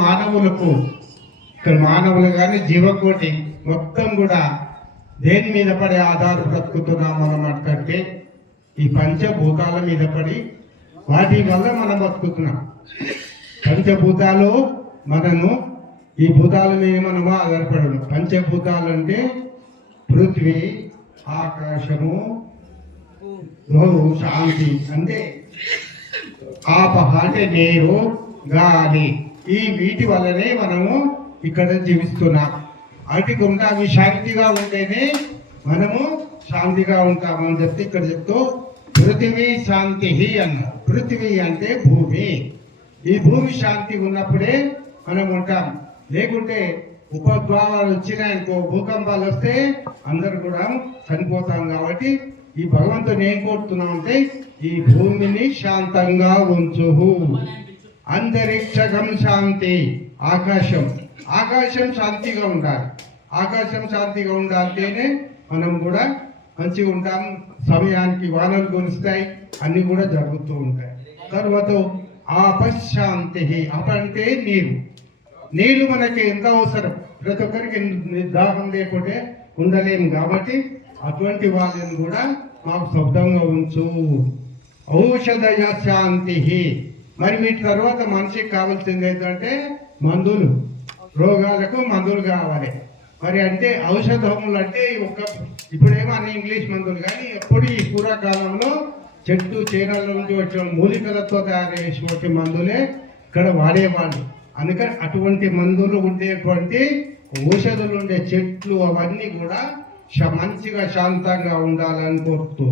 మానవులకు ఇక్కడ మానవులు కానీ జీవకోటి మొత్తం కూడా దేని మీద పడి ఆధార బ్రతుకుతున్నాం మనం అంటే ఈ పంచభూతాల మీద పడి వాటి వల్ల మనం బతుకుతున్నాం. పంచభూతాలు మనను ఈ భూతాల మీద మనము ఆధారపడము. పంచభూతాలు అంటే పృథ్వీ, ఆకాశము, శాంతి అంటే ఆపహ అంటే నీరు, గాలి, ఈ వీటి వల్లనే మనము ఇక్కడ జీవిస్తున్నాం. అటుకుండా అవి శాంతిగా ఉంటేనే మనము శాంతిగా ఉంటామని చెప్తే ఇక్కడ చెప్తూ పృథివీ శాంతి అన్నారు. పృథివీ అంటే భూమి. ఈ భూమి శాంతి ఉన్నప్పుడే మనం ఉంటాం. లేకుంటే ఉపద్రవాలు వచ్చినాయనుకో, భూకంపాలు వస్తే అందరు కూడా చనిపోతాం. కాబట్టి ఈ భగవంతుని ఏం కోరుతున్నాం అంటే ఈ భూమిని శాంతంగా ఉంచు. అంతరిక్షం శాంతి, ఆకాశం శాంతిగా ఉండాలి. ఆకాశం శాంతిగా ఉండాలంటేనే మనం కూడా మంచిగా ఉంటాం. సమయానికి వానలు కురుస్తాయి, అన్ని కూడా జరుగుతూ ఉంటాయి. తర్వాత ఆపశాంతి, అంటే నీరు మనకి ఎంత అవసరం. ప్రతి ఒక్కరికి దాహం లేకుంటే ఉండలేము. కాబట్టి అటువంటి వాళ్ళని కూడా మాకు శబ్దంగా ఉంచు. ఔషధయ శాంతి, మరి వీటి తర్వాత మనిషికి కావాల్సింది ఏంటంటే మందులు, రోగాలకు మందులు కావాలి. మరి అంటే ఔషధములు అంటే ఇప్పుడేమో అన్ని ఇంగ్లీష్ మందులు, కానీ ఎప్పుడు ఈ పూర్వకాలంలో చెట్టు చేనల నుంచి వచ్చిన మూలికలతో తయారు చేసినటువంటి మందులే ఇక్కడ వాడేవాళ్ళు. అందుకని అటువంటి మందులు ఉండేటువంటి ఔషధులు ఉండే చెట్లు అవన్నీ కూడా మంచిగా శాంతంగా ఉండాలని కోరుతూ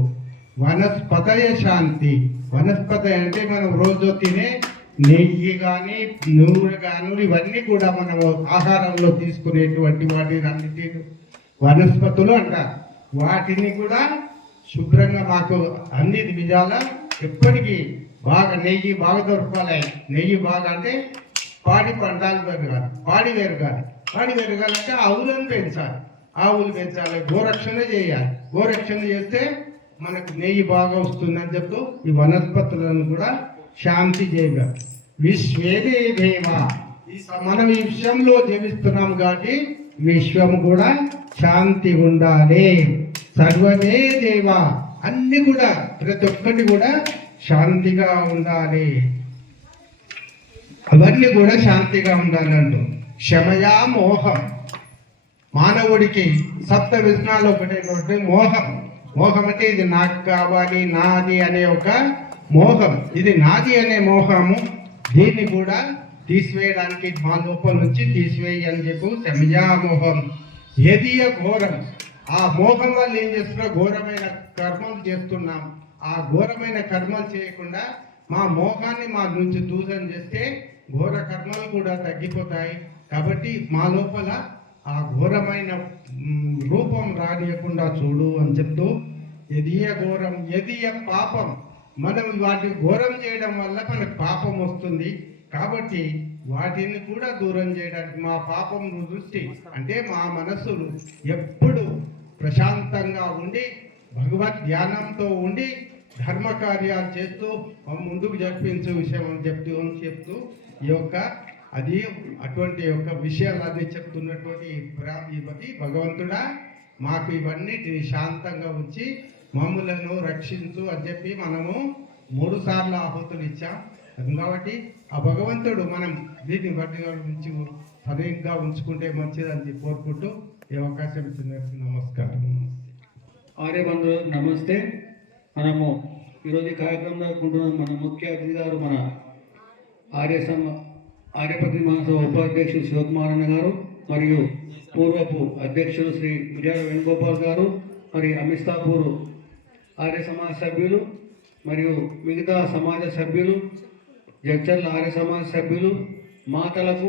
వనస్పతయ శాంతి. వనస్పతి అంటే మనం రోజు తినే నెయ్యి కానీ నూనె కానీ ఇవన్నీ కూడా మనం ఆహారంలో తీసుకునేటువంటి వాటిని అన్నిటి వనస్పతులు అంటారు. వాటిని కూడా శుభ్రంగా మాకు అన్ని విధాల ఎప్పటికీ బాగా నెయ్యి బాగా దొరకాలి. నెయ్యి బాగా అంటే పాడి పంటలు పెరగాలి, పాడి పెరగాలంటే ఆవులను పెంచాలి. ఆవులు పెంచాలి, గోరక్షణ చేయాలి. గోరక్షణ చేస్తే మనకు నెయ్యి బాగా వస్తుందని చెప్తూ ఈ వనస్పతులను కూడా శాంతి చేయగలరు. విశ్వేదే దేవ, మనం ఈ విశ్వంలో జీవిస్తున్నాం కాబట్టి విశ్వం కూడా శాంతి ఉండాలి. సర్వమే దేవ, అన్ని కూడా ప్రతి ఒక్కటి కూడా శాంతిగా ఉండాలి. అవన్నీ కూడా శాంతిగా ఉండాలంటూ క్షమయా మోహం. మానవుడికి సప్త వ్యసనాలు ఒకటి మోహం అంటే ఇది నాకు కావాలి, నాది అనే ఒక మోహం. ఇది నాది అనే మోహము, దీన్ని కూడా తీసివేయడానికి మా లోపల నుంచి తీసివేయని చెప్పు. శమయామోహం యదీయ ఘోరం, ఆ మోహం వల్ల ఏం చేస్తున్నా ఘోరమైన కర్మలు చేస్తున్నాం. ఆ ఘోరమైన కర్మలు చేయకుండా మా మోహాన్ని మా నుంచి దూరం చేస్తే ఘోర కర్మలు కూడా తగ్గిపోతాయి. కాబట్టి మా లోపల ఆ ఘోరమైన రూపం రానియకుండా చూడు అని చెప్తూ యదీయ ఘోరం యదీయ పాపం, మనం వాటిని ఘోరం చేయడం వల్ల మనకు పాపం వస్తుంది. కాబట్టి వాటిని కూడా దూరం చేయడానికి మా పాపం దృష్టి అంటే మా మనస్సులు ఎప్పుడు ప్రశాంతంగా ఉండి భగవద్ ధ్యానంతో ఉండి ధర్మ కార్యాలు చేస్తూ ముందుకు జరిపించే విషయం అని చెప్తూ ఈ యొక్క అది అటువంటి యొక్క విషయాలన్నీ చెప్తున్నటువంటి భగవంతుడా మాకు ఇవన్నీ శాంతంగా ఉంచి మమ్ములను రక్షించు అని చెప్పి మనము 3 సార్లు ఆహుతులు ఇచ్చాం. కాబట్టి ఆ భగవంతుడు మనం వీటిని బట్టి నుంచి సరిగ్గా ఉంచుకుంటే మంచిదని కోరుకుంటూ ఈ అవకాశం ఇచ్చినందుకు నమస్కారం. ఆర్యబంధువులు నమస్తే. మనము ఈరోజు ఈ కార్యక్రమంలో అనుకుంటున్నాం. మన ముఖ్య అతిథి గారు మన ఆర్యపతి మహాసభ ఉపాధ్యక్షులు శివకుమారన్న గారు, మరియు పూర్వపు అధ్యక్షులు శ్రీ మిర్యాల వేణుగోపాల్ గారు, మరి అమిస్తాపూర్ ఆర్య సమాజ సభ్యులు మరియు మిగతా సమాజ సభ్యులు, జడ్చర్ల ఆర్య సమాజ సభ్యులు, మాతలకు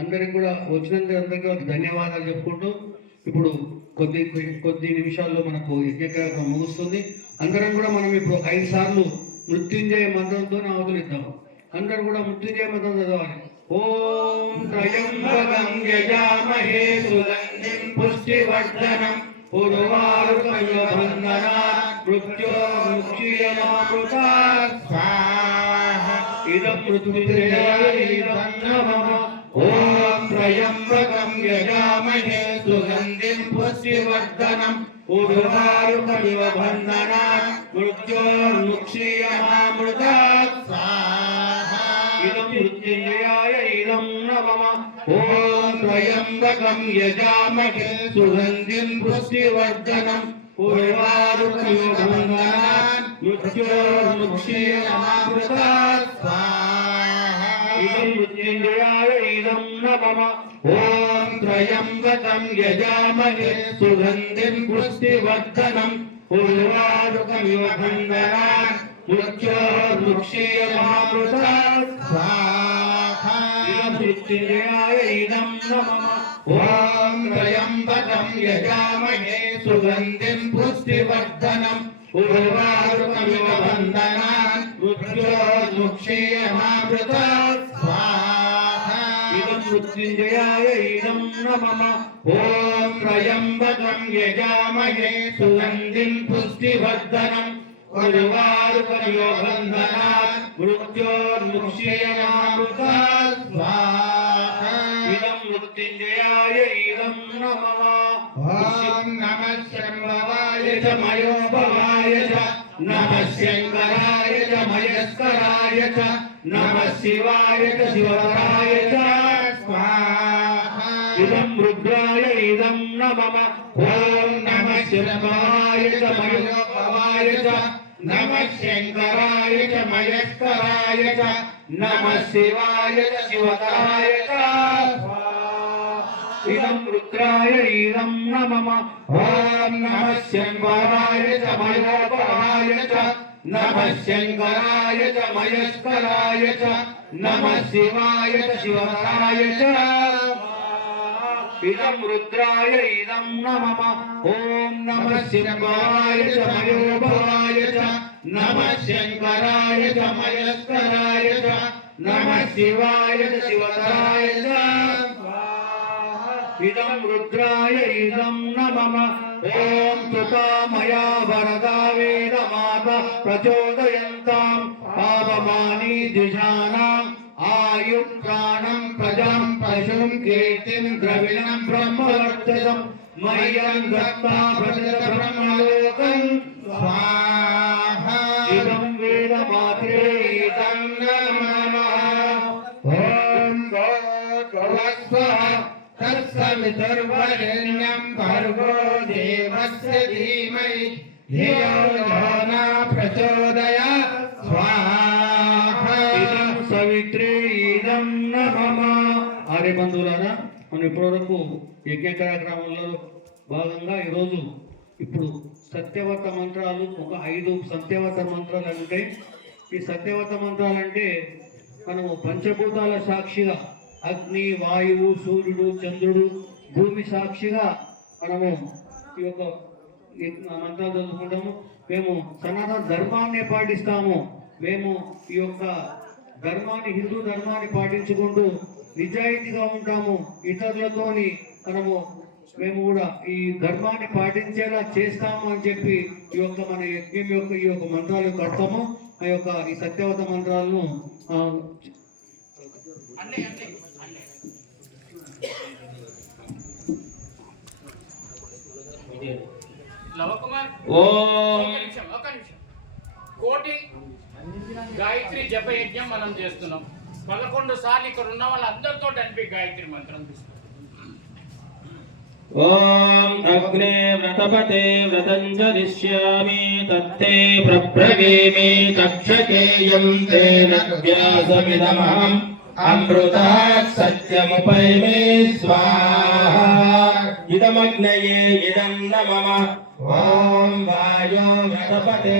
అందరికి కూడా వచ్చినందుకు ధన్యవాదాలు చెప్పుకుంటూ ఇప్పుడు కొద్ది నిమిషాల్లో మనకు యజ్ఞ కార్యక్రమం ముగుస్తుంది. అందరం కూడా మనం ఇప్పుడు 5 సార్లు మృత్యుంజయ మంత్రంతో అవతలిద్దాం. అందరూ కూడా మృత్యుంజయ మంత్రం చదవాలి. ఓం త్రయంబకం యజామహే సుగంధిం పుష్టివర్ధనం ఉర్వారుకం బంధనాత్ మృత్యోర్ముక్షీయమామృతాత్ స్వాహా. ఇదం మృత్యుంజయాయ ఇదం నమః त्र्यम्बकं यजामहे सुगन्धिं पुष्टिवर्धनम् उर्वारुकमिव बन्धनात् मृत्योर्मुक्षीयमामृतात् स्वाहा इदं मृत्युञ्जयाय इदं नमः ॐ त्र्यम्बकं यजामहे सुगन्धिं पुष्टिवर्धनम् उर्वारुकमिव बन्धनात् मृत्योर्मुक्षीयमामृतात् स्वाहा इदं मृत्युञ्जयाय इदं नमः ॐ त्र्यम्बकं यजामहे सुगन्धिं पुष्टिवर्धनम् उर्वारुकमिव बन्धनात् मृत्योर्मुक्षीयमामृतात् स्वाहा इदं मृत्युञ्जयाय इदं नमः ॐ त्र्यम्बकं यजामहे सुगन्धिं पुष्टिवर्धनम् उर्वारुकमिव बन्धनात् मृत्योर्मुक्षीयमामृतात् स्वाहा इदं मृत्युञ्जयाय इदं नमः ॐ त्र्यम्बकं यजामहे सुगन्धिं पुष्टिवर्धनम् उर्वारुकमिव बन्धनात् मृत्योर्मुक्षीयमामृतात् स्वाहा इदं मृत्युञ्जयाय इदं नमः ॐ नमः शम्भवाय च मयोभवाय च नमः शङ्कराय च मयस्कराय च नमः शिवाय च शिवतराय च स्वाहा इदं रुद्राय इदं नमः ॐ नमः शम्भवाय च मयोभवाय च नमः शङ्कराय च मयस्कराय च नमः शिवाय च शिवतराय च इदं रुद्राय इदं नमः ॐ नमः शम्भवाय च मयोभवाय च नमः शङ्कराय च मयस्कराय च नमः शिवाय च शिवतराय च इदं रुद्राय इदं नमः ॐ नमः शम्भवाय च मयोभवाय च नमः शङ्कराय च मयस्कराय च नमः शिवाय च शिवतराय च इदं रुद्राय इदं नमः ॐ तुता मया वरदा वेदमाता प्रचोदयन्तां पावमानी द्विजानाम् आयुप्राणं प्रजां पशुं कीर्तिं द्रविणं ब्रह्मवर्चसं मह्यं दत्ता ब्रह्मलोकं स्वाहा इदं वेदमात्रे इदं नमः ॐ गोस्वः तत्सवितुर्वरेण्यं भर्गो देवस्य धीमहि धियो यो न प्रचोदयात् स्वाहा इदं सवित्रे इदं नमः ఆర్య బంధువులారా మనం ఇప్పటివరకు యజ్ఞ కార్యక్రమంలో భాగంగా ఈరోజు ఇప్పుడు సత్యవత మంత్రాలు ఒక 5 సత్యవత మంత్రాలు ఉంటాయి. ఈ సత్యవత మంత్రాలు అంటే మనము పంచభూతాల సాక్షిగా అగ్ని, వాయువు, సూర్యుడు, చంద్రుడు, భూమి సాక్షిగా మనము ఈ యొక్క మంత్రాలు చదువుకుంటాము. మేము సనాతన ధర్మాన్ని పాటిస్తాము. మేము ఈ యొక్క ధర్మాన్ని, హిందూ ధర్మాన్ని పాటించుకుంటూ నిజాయితీగా ఉంటాము. ఇతరులతోని మేము కూడా ఈ ధర్మాన్ని పాటించేలా చేస్తాము అని చెప్పి ఈ యొక్క మన యజ్ఞం యొక్క ఈ యొక్క మంత్రాలు కడతాము. ఆ యొక్క ఈ సత్యవత మంత్రాలను కోటి గాయత్రి జప యజ్ఞం మనం చేస్తున్నాం. 11 సార్లు ఇక్కడ ఉన్న వాళ్ళందరితో అనిపి గాయత్రి మంత్రం తీసుకుంటాం. ఓం అగ్నే వ్రతపతే వ్రతంజరిష్యామి తత్తే ప్రబ్రవీమి తక్షకేయం తేన వ్యాసమిదమహం అమృతాత్ సత్యముపైమే స్వాహా ఇదమగ్నయే ఇదం నమః ఓం వాయో వ్రతపతే